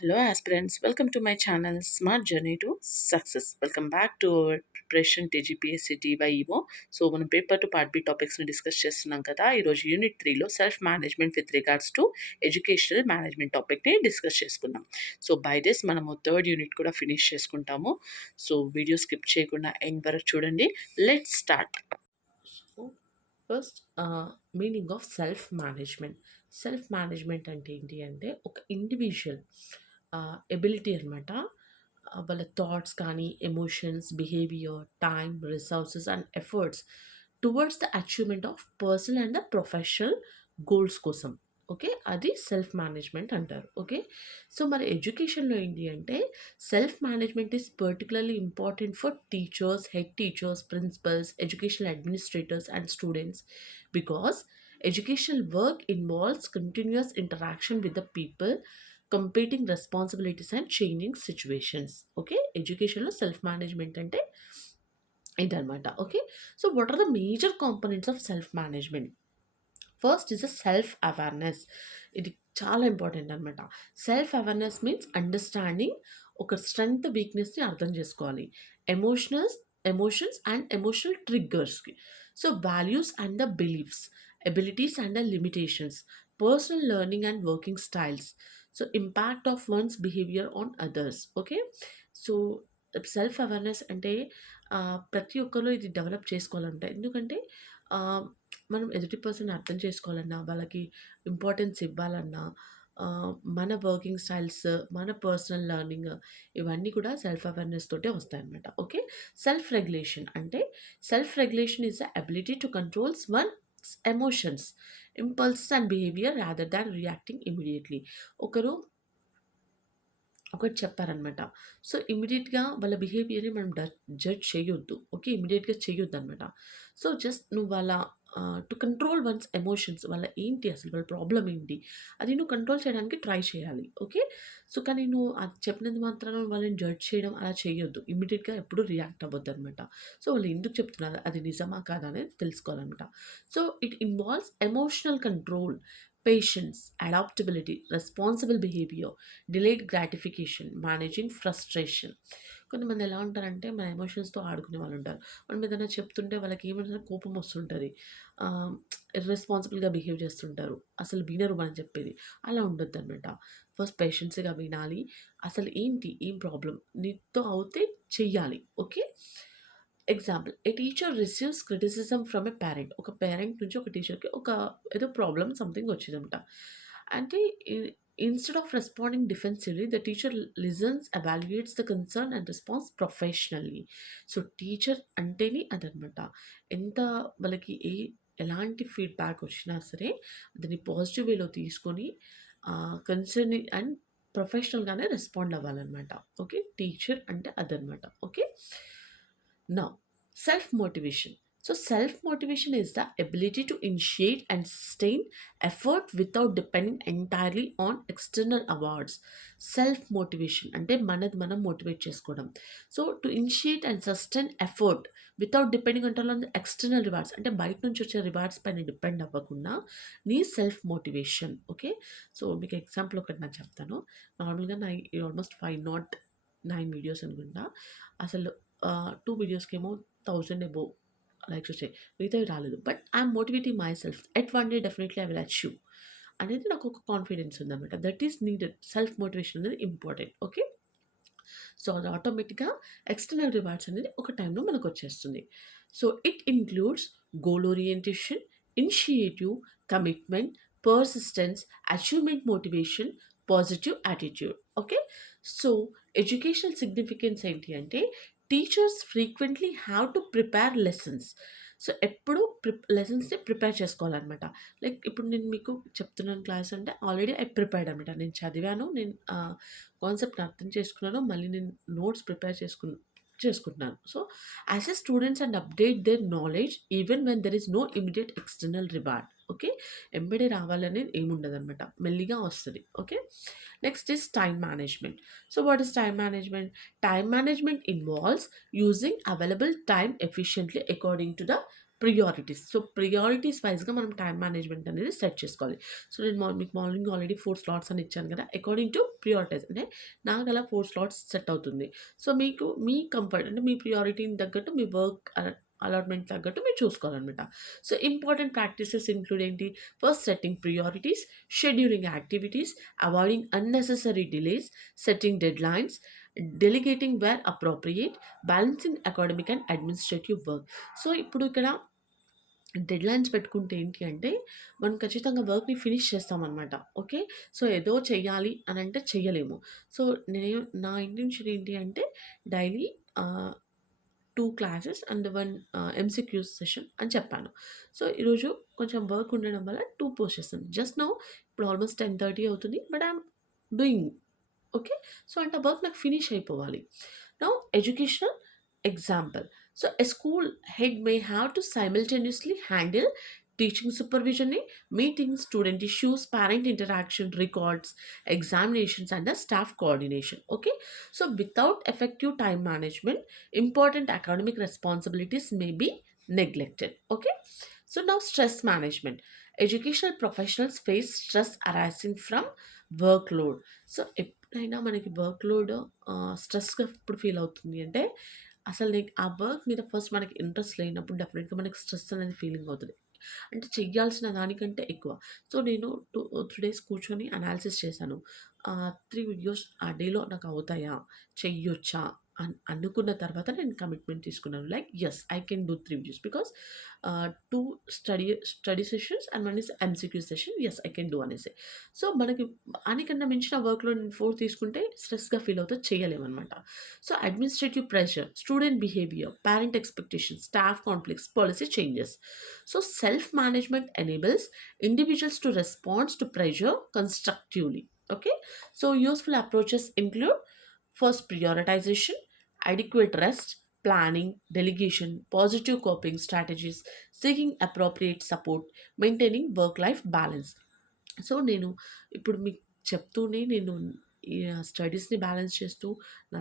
Hello, aspirants. Welcome to my channel, Smart Journey to Success. Welcome back to our preparation TGPSC DyEO. So మనం paper two part B టాపిక్స్ని discuss చేస్తున్నాం కదా. ఈరోజు unit 3లో self management with regards to educational management టాపిక్ని discuss చేసుకుందాం. So by this మనము third unit కూడా ఫినిష్ చేసుకుంటాము. సో వీడియో స్కిప్ చేయకుండా ఎండ్ వరకు చూడండి. Let's start. So first meaning of self management. Self management అంటే ఏంటి అంటే ఒక ఇండివిజువల్ ఎబిలిటీ అనమాట. వాళ్ళ థాట్స్ కానీ emotions behaviour time resources and efforts towards the achievement of personal and the professional goals కోసం. ఓకే, అది సెల్ఫ్ మేనేజ్మెంట్ అంటారు. ఓకే, సో మరి ఎడ్యుకేషన్లో ఏంటి అంటే self management is particularly important for teachers, head teachers, principals, educational administrators and students because educational work involves continuous interaction with the people, competing responsibilities and changing situations. Okay, ఎడ్యుకేషన్లో self management అంటే ఇదనమాట. Okay, so what are the major components of self management? First is a self awareness. ఇది చాలా important అనమాట. Self awareness means understanding ఒక strength వీక్నెస్ని అర్థం చేసుకోవాలి. ఎమోషన్స్ అండ్ ఎమోషనల్ ట్రిగ్గర్స్కి. So values and the beliefs, abilities and the limitations, personal learning and working styles. So impact of one's behaviour on others. Okay, so self awareness అంటే ప్రతి ఒక్కరు ఇది డెవలప్ చేసుకోవాలంటే, ఎందుకంటే ఆ, మనం ఎదుటి పర్సన్ అర్థం చేసుకోవాలన్నా, వాళ్ళకి ఇంపార్టెన్స్ ఇవ్వాలన్నా, మన వర్కింగ్ స్టైల్స్, మన పర్సనల్ లెర్నింగ్, ఇవన్నీ కూడా సెల్ఫ్ అవేర్నెస్ తోటే వస్తాయన్నమాట. ఓకే, సెల్ఫ్ రెగ్యులేషన్ అంటే self regulation is the ability to controls one emotions, impulses and behaviour rather than reacting immediately. ఒకరు ఒకటి చెప్పారనమాట. సో ఇమ్మీడియట్‌గా వాళ్ళ బిహేవియర్‌ని మనం జడ్జ్ చేయొద్దు. ఓకే, ఇమ్మీడియట్‌గా చేయొద్దనమాట. సో జస్ట్ నువ్వు వాళ్ళ టు కంట్రోల్ వన్స్ ఎమోషన్స్, వాళ్ళ ఏంటి అసలు వాళ్ళ ప్రాబ్లమ్ ఏంటి, అది నువ్వు కంట్రోల్ చేయడానికి ట్రై చేయాలి. ఓకే, సో కానీ నువ్వు అది చెప్పినంత మాత్రాన వాళ్ళని జడ్జ్ చేయడం అలా చేయొద్దు. ఇమ్మీడియట్‌గా ఎప్పుడు రియాక్ట్ అవ్వద్దనమాట. సో వాళ్ళు ఎందుకు చెప్తున్నారు, అది నిజమా కాదా అనేది తెలుసుకోవాలనమాట. So it involves emotional control, patience, adaptability, responsible behaviour, delayed gratification, managing frustration. కొంతమంది ఎలా ఉంటారంటే మన ఎమోషన్స్తో ఆడుకునే వాళ్ళు ఉంటారు. మనం ఏదైనా చెప్తుంటే వాళ్ళకి ఏమైనా కోపం వస్తుంటుంది, ఇర్రెస్పాన్సిబుల్గా బిహేవ్ చేస్తుంటారు, అసలు వినరు మనం చెప్పేది. అలా ఉండొద్దు అనమాట. ఫస్ట్ పేషెన్స్గా వినాలి. అసలు ఏంటి, ఏం ప్రాబ్లం, నీతో అవుతే చెయ్యాలి. Okay, example, a teacher receives criticism from a parent. ఒక పేరెంట్ నుంచి ఒక టీచర్కి ఒక ఏదో ప్రాబ్లమ్ సంథింగ్ వచ్చిందంట. అంటే instead of responding defensively the teacher listens, evaluates the concern and response professionally. So teacher అంటేనే అదనమాట. ఎంత వాళ్ళకి ఎలాంటి ఫీడ్బ్యాక్ వచ్చినా సరే దాన్ని పాజిటివ్ వేలో తీసుకొని కన్సర్న్ అండ్ ప్రొఫెషనల్గానే రెస్పాండ్ అవ్వాలన్నమాట. ఓకే, టీచర్ అంటే అదనమాట. Okay, now, self motivation. So, self motivation is the ability to initiate and sustain effort without depending entirely on external awards. Self motivation అంటే మనది మనం మోటివేట్ చేసుకోవడం. So to initiate and sustain effort without depending అంటే on external rewards, అంటే బయట నుంచి వచ్చే రివార్డ్స్ పైన డిపెండ్ అవ్వకుండా నీ సెల్ఫ్ మోటివేషన్. ఓకే, సో మీకు ఎగ్జాంపుల్ ఒకటి నేను చెప్తాను. నార్మల్గా నా ఆల్మోస్ట్ 509 వీడియోస్ అనుకుంటా. అసలు 2 వీడియోస్‌కేమో 1000 అబోవ్ లైక్స్ వచ్చాయి. మిగతావి రాలేదు. But I'm motivating my self. At one day definitely I will achieve అనేది నాకు ఒక కాన్ఫిడెన్స్ ఉందన్నమాట. That is needed. Self motivation అనేది ఇంపార్టెంట్. ఓకే, సో అది ఆటోమేటిక్‌గా ఎక్స్టర్నల్ రివార్డ్స్ అనేది ఒక టైంలో మనకొచ్చేస్తుంది. So it includes goal orientation, initiative, commitment, persistence, achievement motivation, positive attitude. Okay, so educational significance ఏంటి అంటే teachers frequently have to prepare lessons. So ఎప్పుడు లెసన్స్ని ప్రిపేర్ చేసుకోవాలన్నమాట. లైక్ ఇప్పుడు నేను మీకు చెప్తున్నాను క్లాస్ అంటే ఆల్రెడీ ఐ ప్రిపేర్డ్ అనమాట. నేను చదివాను, నేను కాన్సెప్ట్ని అర్థం చేసుకున్నాను, మళ్ళీ నేను నోట్స్ ప్రిపేర్ చేసుకుంటున్నాను. So as a students and update their knowledge even when there is no immediate external reward. Okay, ఎంబడే రావాలనేది ఏముండదనమాట, మెల్లిగా వస్తుంది. Okay, next is time management. So what is time management? Time management involves using available time efficiently according to the priorities. So, priorities వైస్‌గా మనం time management అనేది సెట్ చేసుకోవాలి. సో, నేను మీకు మార్నింగ్ ఆల్రెడీ 4 స్లాట్స్ అని ఇచ్చాను కదా! అకార్డింగ్ టు ప్రియారిటైజ్ అంటే నాకలా 4 స్లాట్స్ సెట్ అవుతుంది. సో, మీకు మీ కంఫర్ట్ అంటే మీ ప్రియారిటీని తగ్గట్టు మీ వర్క్ అలాట్‌మెంట్ తగ్గట్టు మీరు చూసుకోవాలనమాట. సో, ఇంపార్టెంట్ ప్రాక్టీసెస్ ఇంక్లూడ్ ఏంటి? First setting priorities, scheduling activities, avoiding unnecessary delays, setting deadlines, delegating where appropriate, balancing academic and administrative work. So, ఇప్పుడు ఇక్కడ డెడ్‌లైన్స్ పెట్టుకుంటే ఏంటి అంటే, మనం ఖచ్చితంగా వర్క్‌ని ఫినిష్ చేస్తామనమాట. ఓకే. సో, ఏదో చెయ్యాలి అనంటే చెయ్యలేము. సో, నా ఇంటెన్షన్ ఏంటి అంటే డైలీ ఆహ్, 2 క్లాసెస్ అండ్ 1 ఎంసీక్యూస్ సెషన్ అని చెప్పాను. సో, ఈరోజు కొంచెం వర్క్ ఉండడం వల్ల 2 పోస్ట్ చేశాను. జస్ట్ నౌ ఇప్పుడు ఆల్మోస్ట్ 10:30 అవుతుంది. But I am doing. Okay. So, అంటే ఆ వర్క్ నాకు ఫినిష్ అయిపోవాలి. Now educational example. So, a school head may have to simultaneously handle teaching supervision, meetings, student issues, parent interaction, records, examinations, and the staff coordination. Okay. So, without effective time management, important academic responsibilities may be neglected. Okay. So, now stress management. Educational professionals face stress arising from workload. So, ఎప్పుడైనా మనకి work load స్ట్రెస్‌గా ఎప్పుడు ఫీల్ అవుతుంది అంటే, అసలు నీకు ఆ వర్క్ మీద ఫస్ట్ మనకి ఇంట్రెస్ట్ లేనప్పుడు డెఫినిట్‌గా మనకి స్ట్రెస్ అనేది ఫీలింగ్ అవుతది. అంటే చెయ్యాల్సిన దానికంటే ఎక్కువ. సో, నేను 3 డేస్ కూర్చొని అనాలిసిస్ చేశాను. 3 వీడియోస్ ఆ డేలో నాకు అవుతాయా? చెయ్యొచ్చా? అనుకున్న తర్వాత నేను కమిట్మెంట్ తీసుకున్నాను. Like yes, I can do 3 videos because 2 study sessions and 1 is MCQ session. Yes, I can do అనేసి. సో, మనకి దానికన్నా మించిన వర్క్‌లోడ్ నేను 4 తీసుకుంటే స్ట్రెస్‌గా ఫీల్ అవుతా చేయలేమనమాట. So, administrative pressure, student behaviour, parent expectations, staff conflicts, policy changes. So, self management enables individuals to respond to pressure constructively. Okay, so useful approaches include first prioritization, adequate rest, planning, delegation, positive coping strategies, seeking appropriate support, maintaining work life balance. So, నేను ఇప్పుడు మీకు చెప్తూనే నేను ఈ స్టడీస్‌ని బ్యాలెన్స్ చేస్తూ నా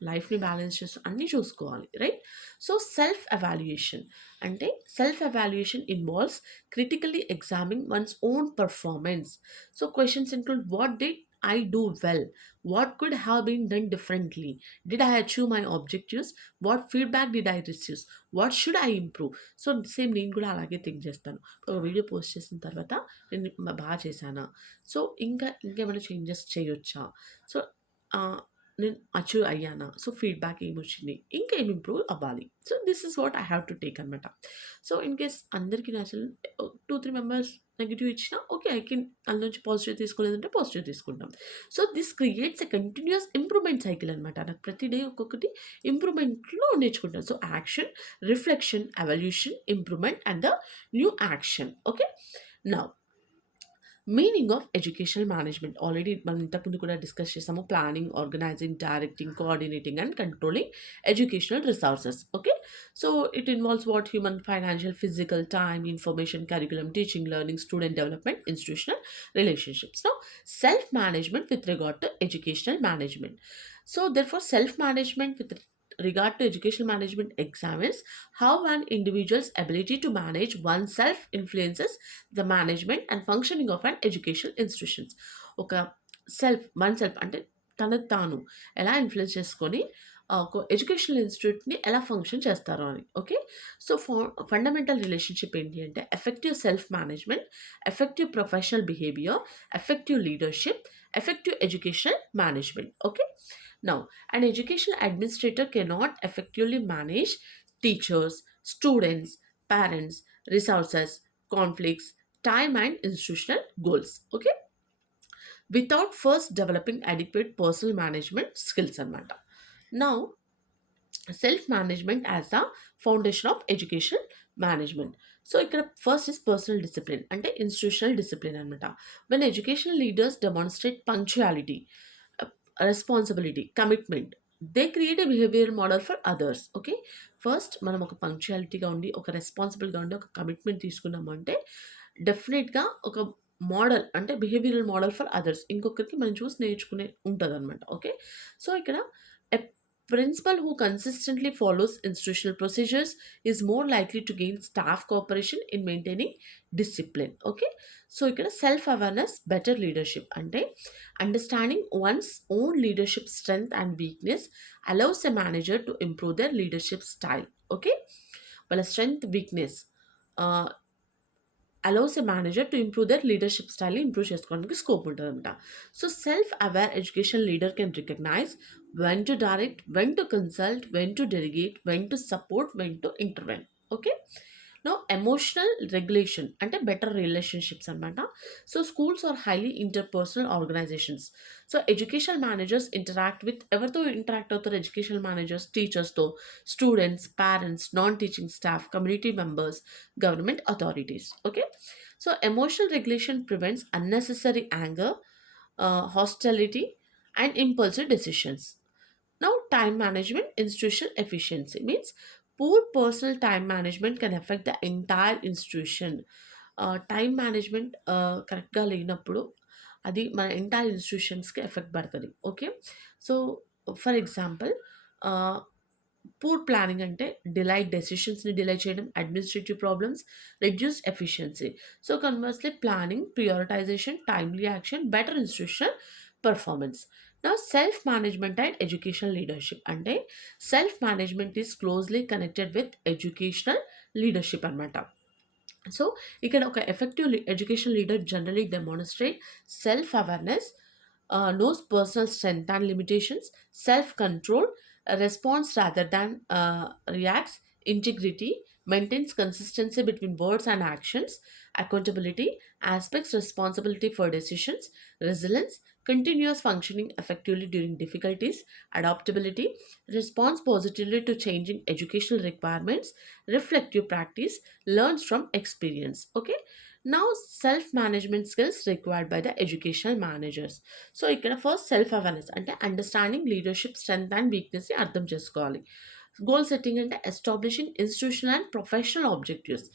లైఫ్‌ని బ్యాలెన్స్ చేస్తూ అన్నీ చూసుకోవాలి. రైట్? సో, సెల్ఫ్ ఎవాల్యుయేషన్ అంటే self evaluation involves critically examining once own performance. So, questions include what did I do well? What could have been done differently? Did I achieve my objectives? What feedback did I receive? What should I improve? So, same నేను కూడా అలాగే థింక్ చేస్తాను. ఒక video post చేసిన తర్వాత నేను చేశానా? సో, ఇంకేమైనా చేంజెస్ చేయొచ్చా? సో, ఆహ్, నేను అచీవ్ అయ్యానా? సో, ఫీడ్‌బ్యాక్ ఏమొచ్చింది? ఇంకేం ఇంప్రూవ్ అవ్వాలి? So, this is what I have to take అనమాట. సో, ఇన్ కేస్ అందరికి నచ్చలేదు 2, 3 మెంబర్స్ నెగెటివ్ ఇచ్చినా ఓకే. ఐ కెన్ అందులో నుంచి పాజిటివ్ తీసుకోలేదంటే పాజిటివ్ తీసుకుంటాం. So, this creates a continuous improvement cycle అనమాట. నాకు ప్రతి డే ఒక్కొక్కటి ఇంప్రూవ్‌మెంట్‌లో నేర్చుకుంటాను. So, action, reflection, evaluation, improvement and the new action. Okay. Now meaning of educational management already మనం ఇంతకుముందు కూడా డిస్కస్ చేసాము. Planning, organizing, directing, coordinating and controlling educational resources. Okay. So, it involves what human, financial, physical, time, information, curriculum, teaching, learning, student development, institutional relationships. Now, self management with regard to educational management. So, therefore, self management with regard to educational management examines how an individual's ability to manage oneself influences the management and functioning of an educational institutions. ఒక one self అంటే తనకు తాను ఎలా ఇన్‌ఫ్లూయెన్స్ చేసుకొని ఒక ఎడ్యుకేషనల్ ఇన్‌స్టిట్యూట్‌ని ఎలా ఫంక్షన్ చేస్తారో అని. ఓకే. సో, ఫండమెంటల్ రిలేషన్‌షిప్ ఏంటి అంటే effective self management, effective professional behaviour, effective leadership, effective educational management. Okay. Now, an educational administrator cannot effectively manage teachers, students, parents, resources, conflicts, time, and institutional goals. Okay, without first developing adequate personal management skills అనమాట. Now, self management as the foundation of education management. So, ఇక్కడ first is personal discipline అంటే institutional discipline అనమాట. When educational leaders demonstrate punctuality, responsibility, commitment, they create a behaviour model for others. Okay. First మనం ఒక పంక్చువాలిటీగా ఉండి, ఒక రెస్పాన్సిబుల్‌గా ఉండి, ఒక కమిట్మెంట్ తీసుకున్నాము అంటే డెఫినిట్‌గా ఒక మోడల్ అంటే బిహేవియరల్ మోడల్ ఫర్ అదర్స్ ఇంకొకరికి మనం చూసి నేర్చుకునే ఉంటదనమాట. ఓకే. సో, ఇక్కడ Principal who consistently follows institutional procedures is more likely to gain staff cooperation in maintaining discipline. Okay, so ఇక్కడ సెల్ఫ్ అవేర్నెస్ బెటర్ లీడర్షిప్ అంటే understanding one's own leadership strength and weakness allows a manager to improve their leadership style. Okay, వాళ్ళ strength weakness allows a manager to improve their leadership స్టైల్ని improve చేసుకోవడానికి scope ఉంటుందంట. So self aware education leader can recognise when to direct, when to consult, when to delegate, when to support, when to intervene. Okay, now emotional regulation అంటే better relationships అనమాట. So schools are highly interpersonal organisations. So education managers interact with ఎవరితో interact అవుతారు? Education managers టీచర్స్తో, students, parents, non teaching staff, community members, government authorities. Okay, so emotional regulation prevents unnecessary anger, hostility, and impulsive decisions. Now, time management, institutional efficiency means poor personal time management can affect the entire institution. Time management కరెక్ట్గా లేనప్పుడు అది మన entire ఇన్స్టిట్యూషన్స్కి effect పడుతుంది. Okay, so for example poor planning అంటే delayed డెసిషన్స్ని delay చేయడం, administrative problems, reduced efficiency. So conversely planning, prioritisation, timely action, better institutional performance. నా self management and education leadership అంటే self management is closely connected with educational leadership అనమాట. So ఇక్కడ ఒక effective education leader generally demonstrate self awareness, knows personal strength and limitations, self control, responds rather than reacts, integrity, maintains consistency between words and actions, accountability, aspects responsibility for decisions, resilience, continuous functioning effectively during difficulties, adaptability, responds positively to changing educational requirements, reflective practice, learns from experience. Okay, now self management skills required by the educational managers. So ఇక్కడ first self awareness అంటే understanding leadership strength and వీక్నెస్ని అర్థం చేసుకోవాలి. Goal setting అంటే establishing institutional and professional objectives.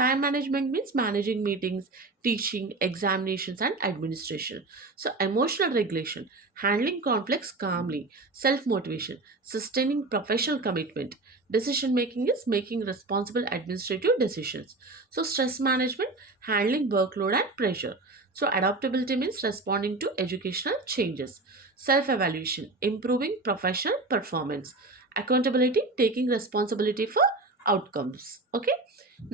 Time management means managing meetings, teaching, examinations and administration. So emotional regulation, handling conflicts Kamli, self motivation, sustaining professional commitment. Decision making is making responsible administrative decisions. So stress management, handling workload and pressure. So adaptability means responding to educational changes. Self evaluation, improving professional performance. Accountability, taking responsibility for outcomes. Okay,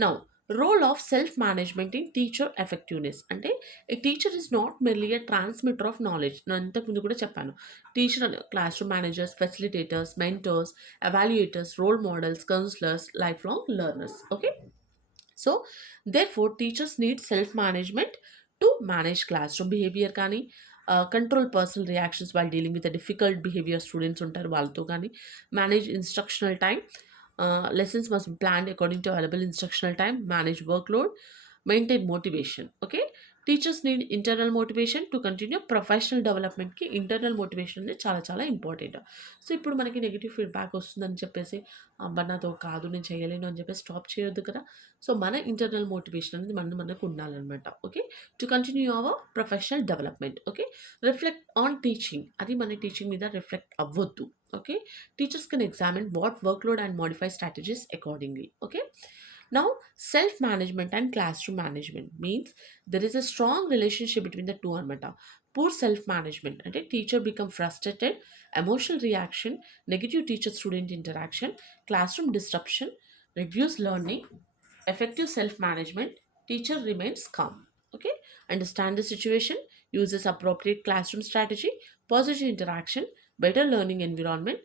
now role of self management in teacher effectiveness అంటే a teacher is not merely a transmitter of knowledge. నేను ఇంతకుముందు కూడా చెప్పాను, teacher class room managers, facilitators, mentors, evaluators, role models, counselors, lifelong learners. Okay, so therefore teachers need self management to manage classroom behavior కానీ, control personal reactions while dealing with difficult behaviour students ఉంటారు వాళ్ళతో కానీ, manage instructional time, lessons must be planned according to available instructional time, manage workload, maintain motivation. Okay, teachers need internal motivation to continue professional డెవలప్మెంట్కి. Internal motivation అనేది చాలా చాలా important. So ఇప్పుడు మనకి negative feedback వస్తుందని చెప్పేసి అబ్బా నాతో కాదు నేను చేయలేను అని చెప్పేసి స్టాప్ చేయొద్దు కదా. సో మన ఇంటర్నల్ మోటివేషన్ అనేది మనకు ఉండాలన్నమాట. Okay, to continue our professional development. Okay, reflect on teaching, అది మన టీచింగ్ మీద రిఫ్లెక్ట్ అవ్వద్దు. Okay, teachers can examine what workload and modify strategies accordingly. Okay, now self management and classroom management means there is a strong relationship between the two anamata. Poor self management and a teacher become frustrated, emotional reaction, negative teacher student interaction, classroom disruption, reduced learning. Effective self management, teacher remains calm. Okay, understand the situation, uses appropriate classroom strategy, positive interaction, better learning environment.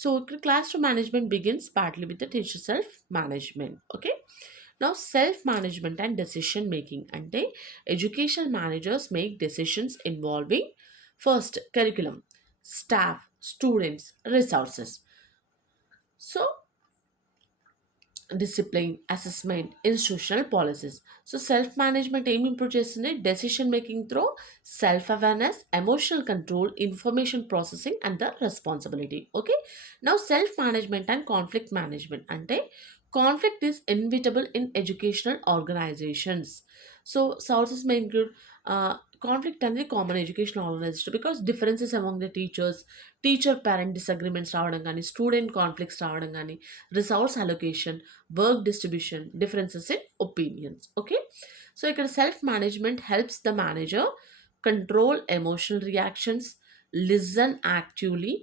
So classroom management begins partly with the teacher self management. Okay, now self management and decision making ante education managers make decisions involving first curriculum, staff, students, resources. So discipline, assessment, institutional policies. So self management ఏం improve చేస్తుంది? Decision making through self awareness, emotional control, information processing and the responsibility. Okay, now self management and conflict management అంటే conflict is inevitable in educational organisations. So sources may include conflict అనేది common education organisation because differences among the teachers, teacher parent disagreements రావడం కానీ, student conflicts రావడం కానీ, resource allocation, work distribution, differences in opinions. Okay, so ఇక్కడ self management helps the manager control emotional reactions, listen actively,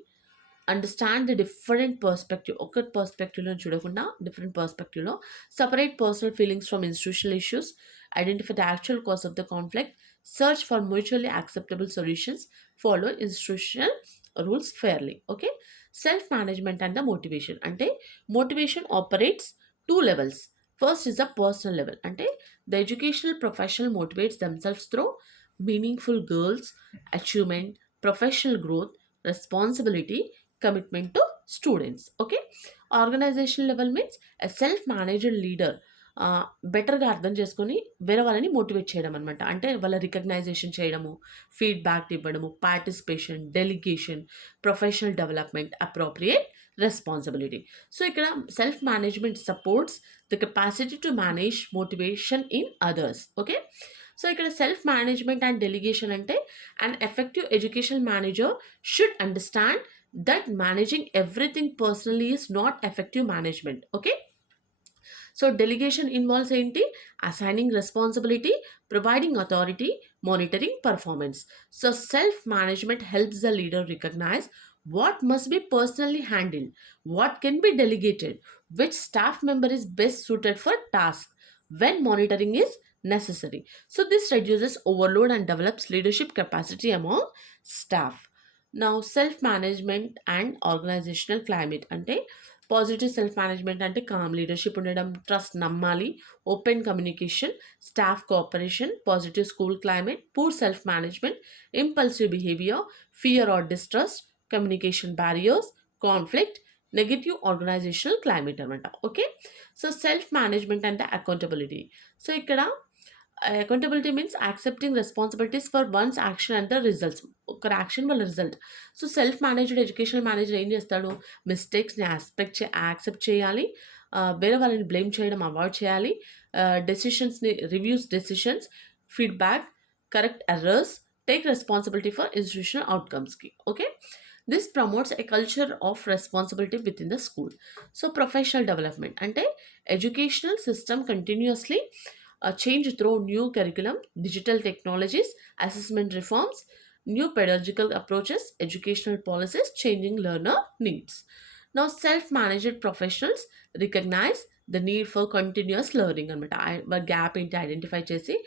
understand the different perspective, ఒక పర్స్పెక్టివ్లో చూడకుండా different పర్స్పెక్టివ్లో, separate personal feelings from institutional issues, identify the actual cause of the conflict, search for mutually acceptable solutions, follow institutional rules fairly. Okay, self management and the motivation ante motivation operates two levels. First is the personal level ante the educational professional motivates themselves through meaningful goals, achievement, professional growth, responsibility, commitment to students. Okay, organizational level means a self managed leader బెటర్గా అర్థం చేసుకొని వేరే వాళ్ళని మోటివేట్ చేయడం అనమాట. అంటే వాళ్ళ రికగ్నైజేషన్ చేయడము, ఫీడ్‌బ్యాక్ ఇవ్వడము, participation, delegation, professional development, appropriate responsibility. So, ఇక్కడ self management supports the capacity to manage motivation in others. Okay. So, ఇక్కడ సెల్ఫ్ మేనేజ్‌మెంట్ అండ్ డెలిగేషన్ అంటే an effective education manager should understand that managing everything personally is not effective management. Okay. So delegation involves ఏంటి? Assigning responsibility, providing authority, monitoring performance. So self management helps the leader recognise what must be personally handled, what can be delegated, which staff member is best suited for task, when monitoring is necessary. So this reduces overload and develops leadership capacity among staff. Now self management and organizational climate ante positive self management అంటే calm leadership ఉండడం, trust నమ్మాలి, open communication, staff cooperation, positive school climate. Poor self management, impulsive behaviour, fear or distrust, communication barriers, conflict, negative organizational climate అనమాట. Okay, so self management అంటే accountability. So ఇక్కడ accountability means accepting responsibilities for one's action and the results. ఒక action వాళ్ళ result. So self managed educational manager ఏం చేస్తాడు? మిస్టేక్స్ని యాక్సెప్ట్ చేయాలి, వేరే వాళ్ళని బ్లేమ్ చేయడం అవాయిడ్ చేయాలి, డెసిషన్స్ని reviews decisions, feedback, correct errors, take responsibility for institutional అవుట్కమ్స్కి. Okay, this promotes a culture of responsibility within the school. So professional development అంటే educational system continuously change through new curriculum, digital technologies, assessment reforms, new pedagogical approaches, educational policies, changing learner needs. Now, self-managed professionals recognize the need for continuous learning అనమాట. గ్యాప్ ఏంటి ఐడెంటిఫై చేసి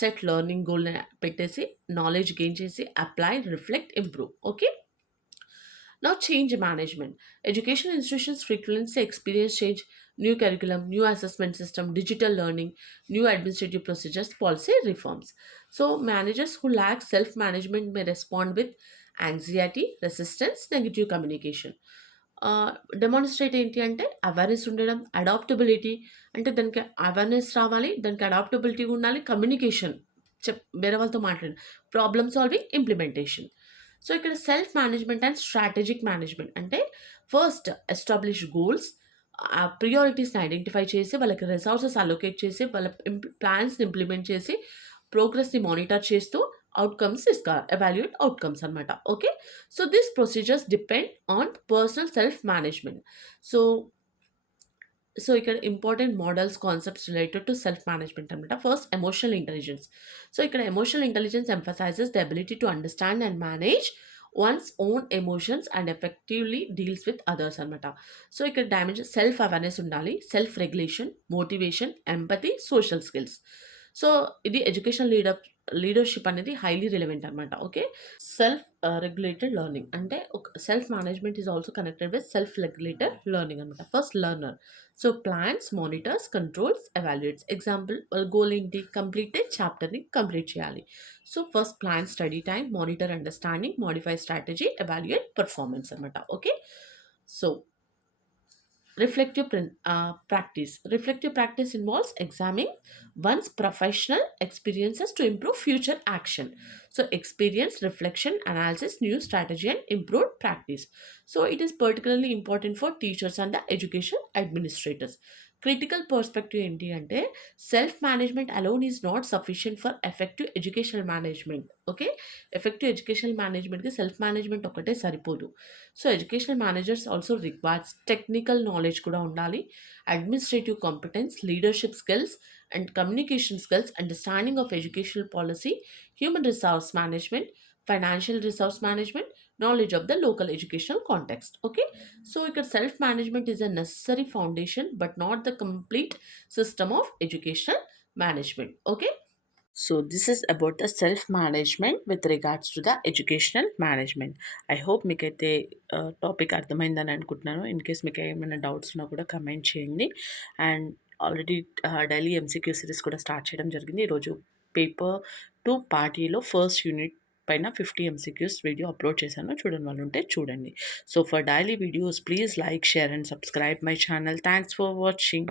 set learning goal పెట్టేసి knowledge gain చేసి apply, reflect, improve. Okay. Now, change management. Educational institutions frequently experience change, new curriculum, new assessment system, digital learning, new administrative procedures, policy reforms. So, managers who lack self management may respond with anxiety, resistance, negative communication. Demonstrate ఏంటి అంటే అవేర్నెస్ ఉండడం, అడాప్టబిలిటీ అంటే దానికి అవేర్నెస్ రావాలి, దానికి అడాప్టబిలిటీ ఉండాలి, కమ్యూనికేషన్ వేరే వాళ్ళతో మాట్లాడడం, ప్రాబ్లమ్ సాల్వింగ్, ఇంప్లిమెంటేషన్. సో ఇక్కడ self management and strategic management అంటే ఫస్ట్ ఎస్టాబ్లిష్ గోల్స్, ప్రియారిటీస్ని ఐడెంటిఫై చేసి వాళ్ళకి రిసోర్సెస్ అలొకేట్ చేసి వాళ్ళ ప్లాన్స్ని ఇంప్లిమెంట్ చేసి ప్రోగ్రెస్ని మానిటర్ చేస్తూ అవుట్కమ్స్ ఎవాల్యుయేట్ అవుట్కమ్స్ అనమాట. Okay, so this procedures depend on personal self management. So ఇక్కడ important models concepts related to self management అనమాట. First emotional intelligence. సో ఇక్కడ emotional intelligence emphasises the ability to understand and manage once own emotions and effectively deals with others అనమాట. So ఇక్కడ dimension self awareness ఉండాలి, self regulation, motivation, empathy, social skills. So ఇది education leadership అనేది highly relevant అనమాట. Okay, self regulated learning అంటే self management is also connected with self regulated learning అనమాట. First learner. So plans, monitors, controls, evaluates. Example goal ఏంటి? Completed చాప్టర్ని complete చేయాలి. So first plan study time, monitor understanding, modify strategy, evaluate performance అనమాట. Okay, so reflective practice. Reflective practice involves examining one's professional experiences to improve future action. So experience, reflection, analysis, new strategy and improved practice. So it is particularly important for teachers and the education administrators. Critical perspective ఏంటి అంటే self management alone is not sufficient for effective educational management. Okay, effective educational మేనేజ్మెంట్కి self management ఒకటే సరిపోదు. So educational managers also requires technical knowledge కూడా ఉండాలి, administrative competence, leadership skills and communication skills, understanding of educational policy, human resource management, financial resource management, knowledge of the local educational context. Okay, so ఇక్కడ self management is a necessary foundation but not the complete system of educational management. Okay. So this is about the self management with regards to the educational management. I hope మీకైతే టాపిక్ అర్థమైందని అనుకుంటున్నాను. In case మీకు ఏమైనా డౌట్స్ ఉన్నా కూడా కమెంట్ చేయండి. And already daily MCQ series కూడా స్టార్ట్ చేయడం జరిగింది. ఈరోజు పేపర్ 2 పార్ట్ ఏలో ఫస్ట్ యూనిట్ పైన 50 ఎంసీక్యూస్ వీడియో అప్లోడ్ చేశాను. చూడని వాళ్ళు ఉంటే చూడండి. So for daily videos please like, share and subscribe my channel. Thanks for watching.